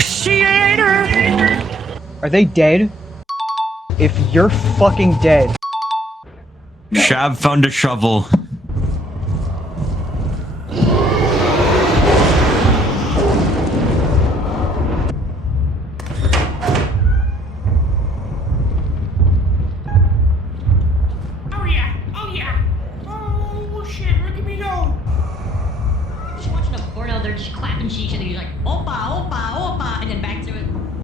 See you later. Are they dead? If you're fucking dead. Shab found a shovel. Oh yeah, oh yeah. Oh shit, look at me go. Just watching a porno, they're just clapping each other. You're like, opa, opa, opa, and then back to it.